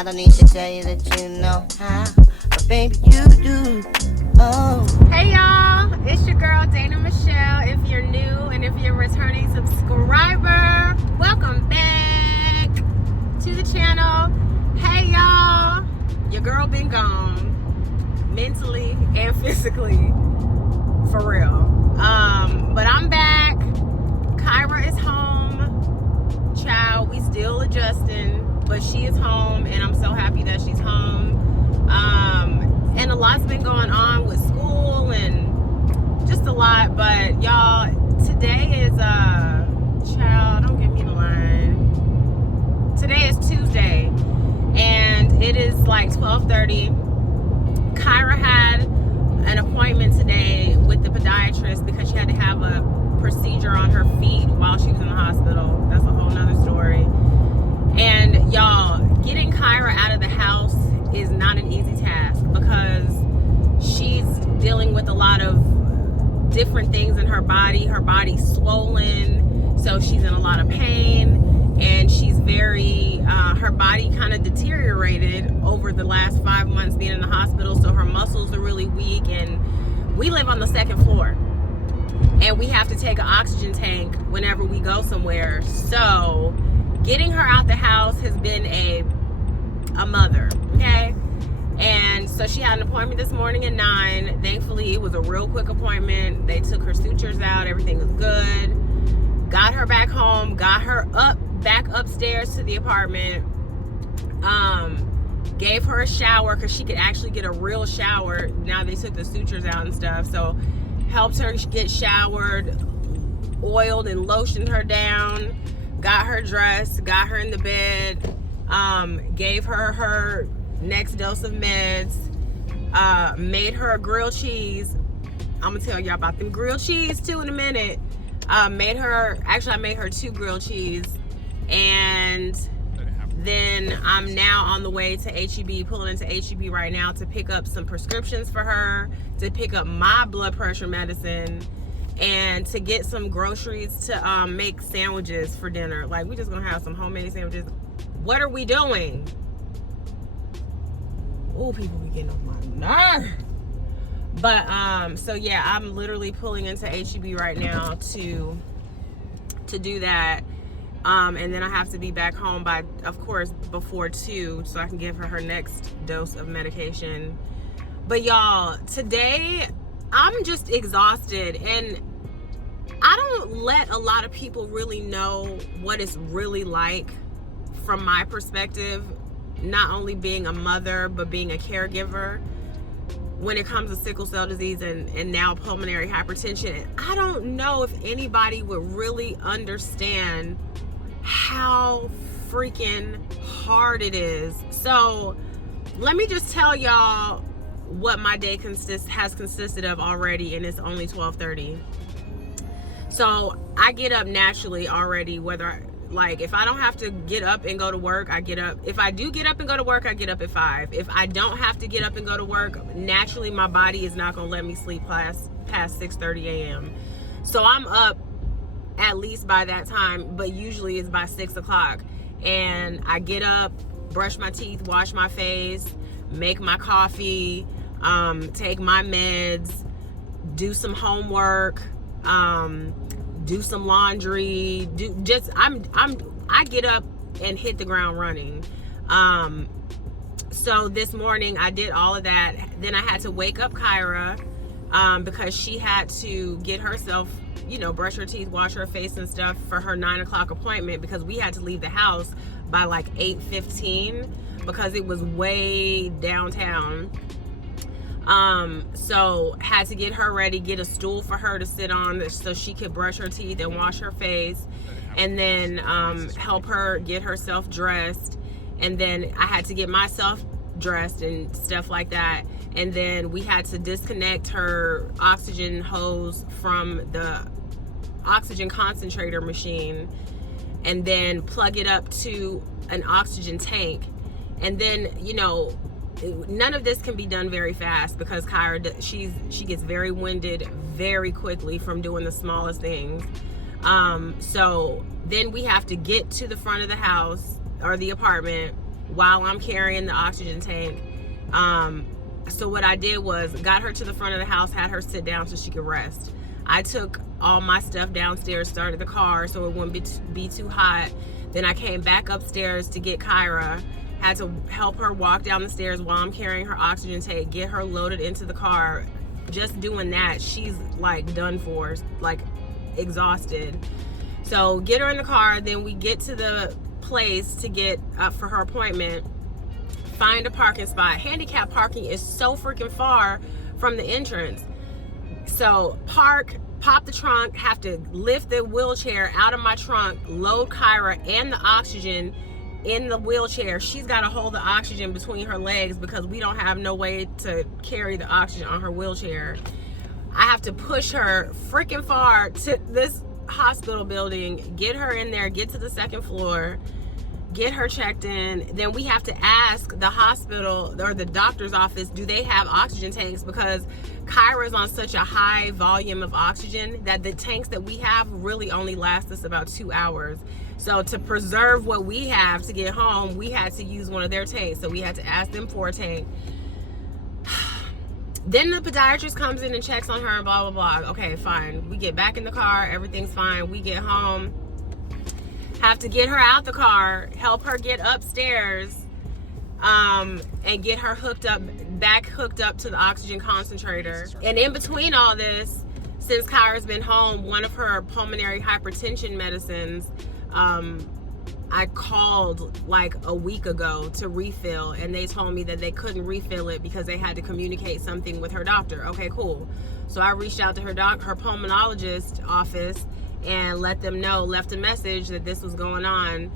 I don't need to tell you that you know how, but baby you do. Oh. Hey y'all, it's your girl Dana Michelle. If you're new and if you're a returning subscriber, welcome back to the channel. Hey y'all, your girl been gone, mentally and physically, for real. But I'm back. Kyra is home. Child, we still adjusting, but she is home, and I'm so happy that she's home. And a lot's been going on with school and just a lot. But y'all, today is child, don't give me the line. Today is Tuesday, and it is like 12:30. Kyra had an appointment today with the podiatrist because she had to have a procedure on her feet while she was in the hospital. That's a whole nother story. And y'all, getting Kyra out of the house is not an easy task because she's dealing with a lot of different things in her body. Her body's swollen, so she's in a lot of pain, and she's very her body kind of deteriorated over the last 5 months being in the hospital, so her muscles are really weak. And we live on the second floor, and we have to take an oxygen tank whenever we go somewhere. So getting her out the house has been a mother, okay? And so she had an appointment this morning at 9. Thankfully, it was a real quick appointment. They took her sutures out. Everything was good. Got her back home. Got her back upstairs to the apartment. Gave her a shower because she could actually get a real shower. Now they took the sutures out and stuff. So helped her get showered, oiled and lotioned her down. Got her dressed. Got her in the bed. Gave her her next dose of meds, made her a grilled cheese. I'm gonna tell y'all about them grilled cheese too in a minute. I made her 2 grilled cheese, and then I'm now on the way to HEB, pulling into HEB right now to pick up some prescriptions for her, to pick up my blood pressure medicine, and to get some groceries to make sandwiches for dinner. Like, we just gonna have some homemade sandwiches. What are we doing? Oh, people be getting on my nerve. But so yeah, I'm literally pulling into HEB right now to do that. And then I have to be back home by, of course, before 2, so I can give her her next dose of medication. But y'all, today I'm just exhausted, and I don't let a lot of people really know what it's really like from my perspective, not only being a mother, but being a caregiver when it comes to sickle cell disease and now pulmonary hypertension. I don't know if anybody would really understand how freaking hard it is. So let me just tell y'all what my day has consisted of already, and it's only 12:30. So I get up naturally already, if I don't have to get up and go to work, I get up. If I do get up and go to work, I get up at 5. If I don't have to get up and go to work, naturally my body is not gonna let me sleep past 6:30 a.m. So I'm up at least by that time, but usually it's by 6 o'clock. And I get up, brush my teeth, wash my face, make my coffee, take my meds, do some homework, do some laundry, I get up and hit the ground running. So this morning I did all of that. Then I had to wake up Kyra because she had to get herself, brush her teeth, wash her face and stuff for her 9 o'clock appointment, because we had to leave the house by like 8:15 because it was way downtown. So had to get her ready, get a stool for her to sit on so she could brush her teeth and wash her face, and then help her get herself dressed. And then I had to get myself dressed and stuff like that. And then we had to disconnect her oxygen hose from the oxygen concentrator machine and then plug it up to an oxygen tank. And then, none of this can be done very fast because Kyra, she gets very winded very quickly from doing the smallest things. So then we have to get to the front of the house or the apartment, while I'm carrying the oxygen tank. So what I did was got her to the front of the house, had her sit down so she could rest. I took all my stuff downstairs, started the car so it wouldn't be too hot. Then I came back upstairs to get Kyra. Had to help her walk down the stairs while I'm carrying her oxygen tank, get her loaded into the car. Just doing that, she's like done for, like exhausted. So get her in the car, then we get to the place to get up for her appointment. Find a parking spot. Handicap parking is so freaking far from the entrance. So park, pop the trunk, have to lift the wheelchair out of my trunk, load Kyra and the oxygen in the wheelchair. She's got to hold the oxygen between her legs because we don't have no way to carry the oxygen on her wheelchair. I have to push her freaking far to this hospital building, get her in there, get to the second floor, get her checked in. Then we have to ask the hospital or the doctor's office, do they have oxygen tanks? Because Kyra's on such a high volume of oxygen that the tanks that we have really only last us about 2 hours. So to preserve what we have to get home, we had to use one of their tanks. So we had to ask them for a tank. Then the podiatrist comes in and checks on her and blah, blah, blah. Okay, fine. We get back in the car. Everything's fine. We get home. Have to get her out the car, help her get upstairs, and get her hooked up to the oxygen concentrator. And in between all this, since Kyra's been home, one of her pulmonary hypertension medicines, I called like a week ago to refill, and they told me that they couldn't refill it because they had to communicate something with her doctor. Okay, cool. So I reached out to her pulmonologist office and let them know, left a message that this was going on,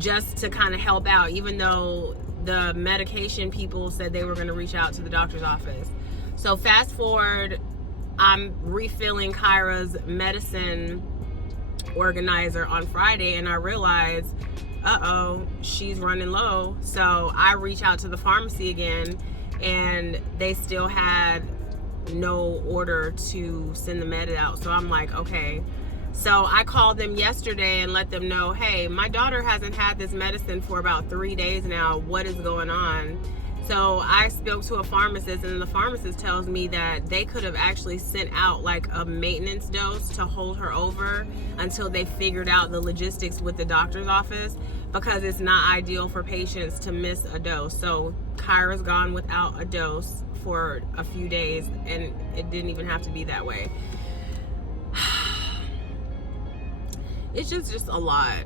just to kind of help out, even though the medication people said they were going to reach out to the doctor's office. So fast forward, I'm refilling Kyra's medicine organizer on Friday, and I realize, she's running low. So I reach out to the pharmacy again, and they still had no order to send the med out. So I'm like, okay. So I called them yesterday and let them know, hey, my daughter hasn't had this medicine for about 3 days now. What is going on? So I spoke to a pharmacist, and the pharmacist tells me that they could have actually sent out like a maintenance dose to hold her over until they figured out the logistics with the doctor's office, because it's not ideal for patients to miss a dose. So Kyra's gone without a dose for a few days, and it didn't even have to be that way. It's just a lot.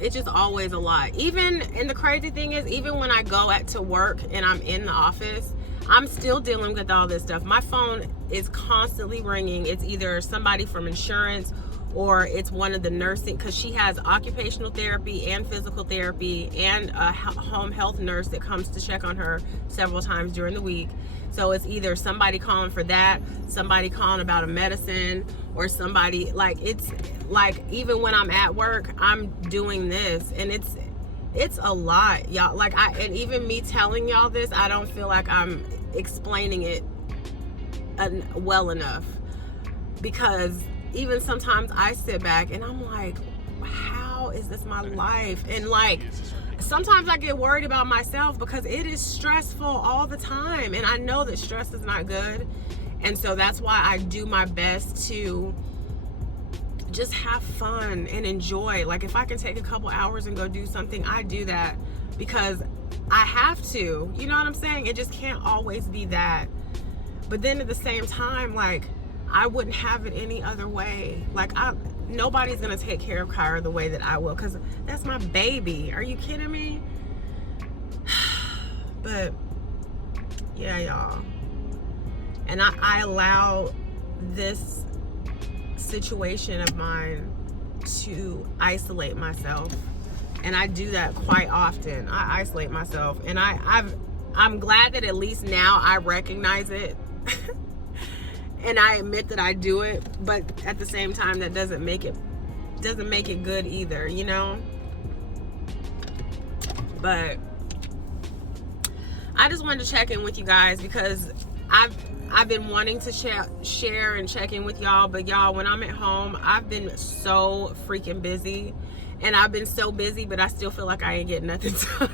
It's just always a lot. And the crazy thing is, even when I go to work and I'm in the office, I'm still dealing with all this stuff. My phone is constantly ringing. It's either somebody from insurance or it's one of the nursing, because she has occupational therapy and physical therapy and a home health nurse that comes to check on her several times during the week. So it's either somebody calling for that, somebody calling about a medicine, or somebody, like, it's like, even when I'm at work, I'm doing this, and it's a lot, y'all. Like, and even me telling y'all this, I don't feel like I'm explaining it well enough, because even sometimes I sit back and I'm like, how is this my life? And like, sometimes I get worried about myself because it is stressful all the time, and I know that stress is not good. And so that's why I do my best to just have fun and enjoy. Like, if I can take a couple hours and go do something, I do that because I have to. You know what I'm saying? It just can't always be that. But then at the same time, like, I wouldn't have it any other way. Like, nobody's gonna take care of Kyra the way that I will, because that's my baby. Are you kidding me? But yeah, y'all. And I allow this situation of mine to isolate myself, and I do that quite often. I isolate myself, and I'm glad that at least now I recognize it and I admit that I do it. But at the same time, that doesn't make it good either, you know. But I just wanted to check in with you guys, because I've been wanting to share and check in with y'all, but y'all, when I'm at home, I've been so freaking busy, and I've been so busy, but I still feel like I ain't getting nothing done.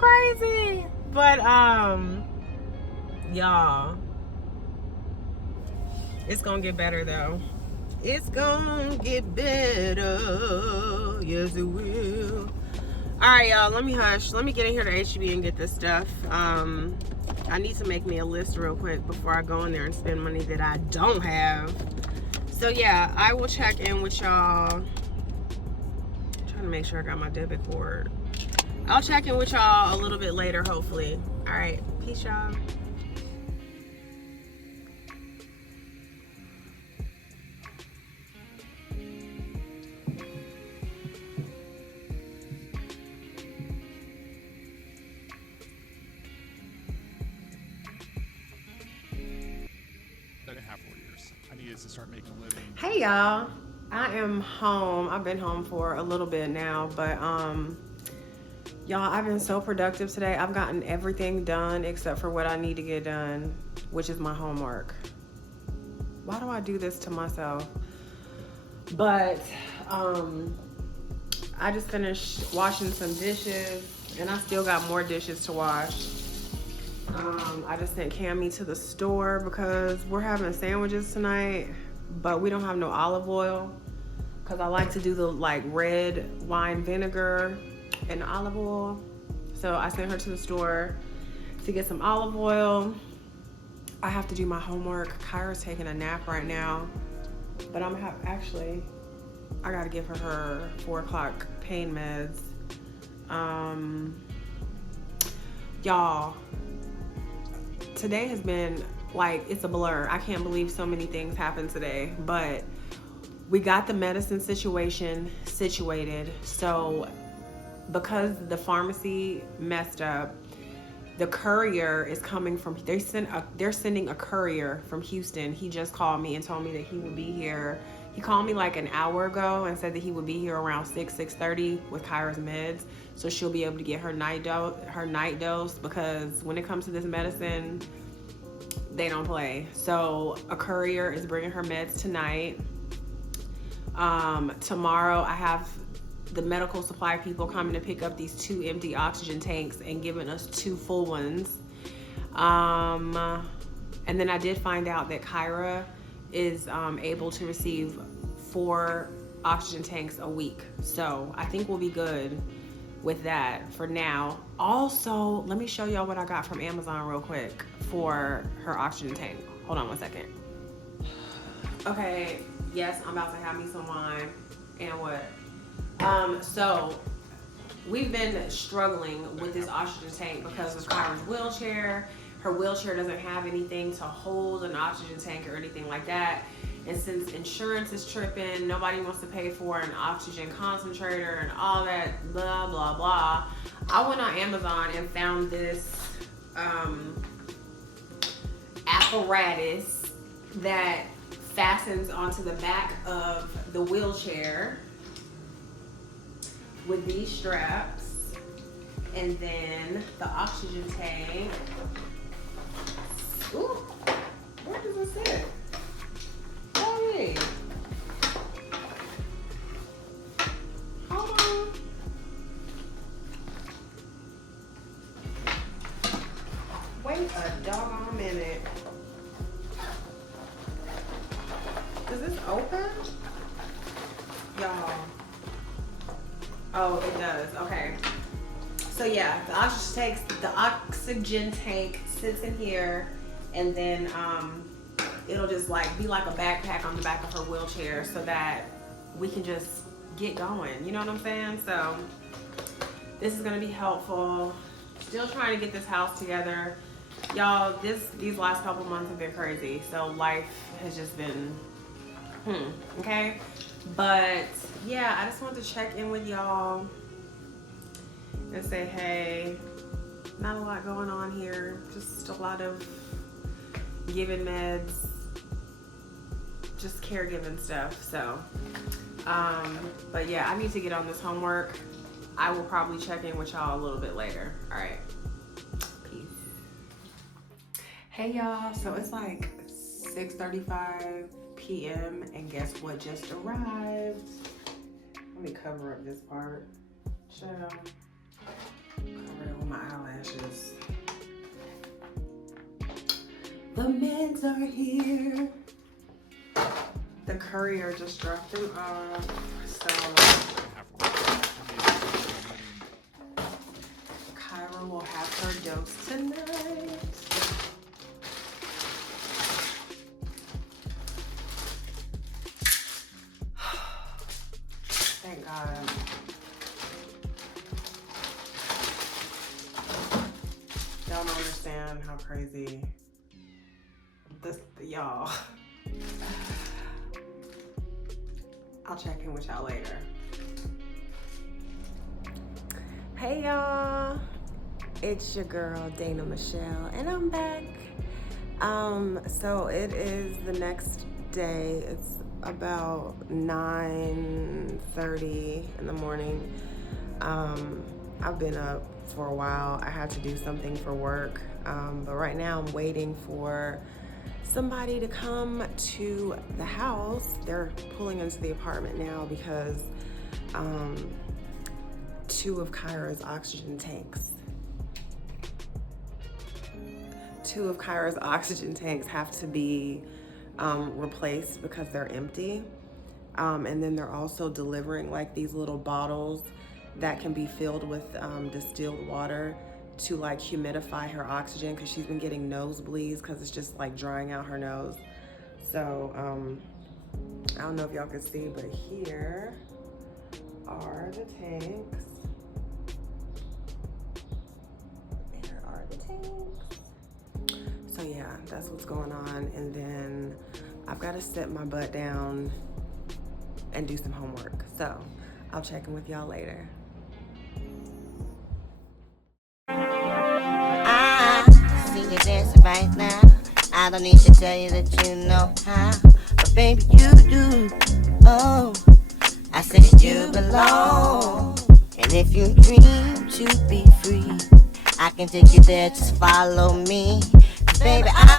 crazy. But y'all, it's gonna get better though. It's gonna get better. Yes, it will. All right, y'all. Let me hush. Let me get in here to HEB and get this stuff. I need to make me a list real quick before I go in there and spend money that I don't have. So yeah, I will check in with y'all. I'm trying to make sure I got my debit card. I'll check in with y'all a little bit later, hopefully. All right, peace, y'all. To start making a living. Hey y'all, I am home. I've been home for a little bit now, but y'all, I've been so productive today. I've gotten everything done except for what I need to get done, which is my homework. Why do I do this to myself? But I just finished washing some dishes and I still got more dishes to wash. I just sent Cammy to the store because we're having sandwiches tonight, but we don't have no olive oil because I like to do the like red wine vinegar and olive oil. So I sent her to the store to get some olive oil. I have to do my homework. Kyra's taking a nap right now, but I'm actually, I gotta give her 4 o'clock pain meds. Y'all, today has been like, it's a blur. I can't believe so many things happened today, but we got the medicine situation situated. So because the pharmacy messed up, the courier is coming from, they're sending a courier from Houston. He just called me and told me that he would be here. He called me like an hour ago and said that he would be here around 6:30 with Kyra's meds, so she'll be able to get her night dose, because when it comes to this medicine, they don't play. So a courier is bringing her meds tonight. Tomorrow I have the medical supply people coming to pick up these 2 empty oxygen tanks and giving us 2 full ones. And then I did find out that Kyra is able to receive 4 oxygen tanks a week. So I think we'll be good with that for now. Also, let me show y'all what I got from Amazon real quick for her oxygen tank. Hold on one second. Okay, yes, I'm about to have me some wine. And what? So we've been struggling with this oxygen tank because of Kyra's wheelchair. Her wheelchair doesn't have anything to hold an oxygen tank or anything like that. And since insurance is tripping, nobody wants to pay for an oxygen concentrator and all that blah, blah, blah. I went on Amazon and found this apparatus that fastens onto the back of the wheelchair with these straps, and then the oxygen tank. Ooh, where does it sit? Oh, wait. Hold on. Wait a doggone minute. Does this open? Y'all. Oh, it does. Okay. So yeah, the oxygen tank sits in here, and then it'll just like be like a backpack on the back of her wheelchair so that we can just get going. You know what I'm saying? So this is gonna be helpful. Still trying to get this house together. Y'all, these last couple months have been crazy. So life has just been okay. But yeah, I just wanted to check in with y'all and say, hey, not a lot going on here. Just a lot of giving meds, just caregiving stuff. So, but yeah, I need to get on this homework. I will probably check in with y'all a little bit later. All right, peace. Hey y'all, so it's like 6:35 p.m. and guess what just arrived? Let me cover up this part. Chill. Cover it my eyelashes. The meds are here. The courier just dropped them off. So Kyra will have her dose tonight. Thank God. Y'all don't understand how crazy this, y'all. I'll check in with y'all later. Hey y'all, it's your girl Dana Michelle, and I'm back. So it is the next day. It's about 9:30 in the morning. I've been up for a while. I had to do something for work, but right now I'm waiting for somebody to come to the house. They're pulling into the apartment now because two of Kyra's oxygen tanks have to be replaced because they're empty. And then they're also delivering like these little bottles that can be filled with distilled water to like humidify her oxygen, because she's been getting nosebleeds because it's just like drying out her nose. So I don't know if y'all can see, but here are the tanks. Here are the tanks. So yeah, that's what's going on. And then I've got to sit my butt down and do some homework. So I'll check in with y'all later. I see you dancing right now. I don't need to tell you that you know how, but baby you do. Oh, I said you belong. And if you dream to be free, I can take you there, just follow me. 'Cause baby,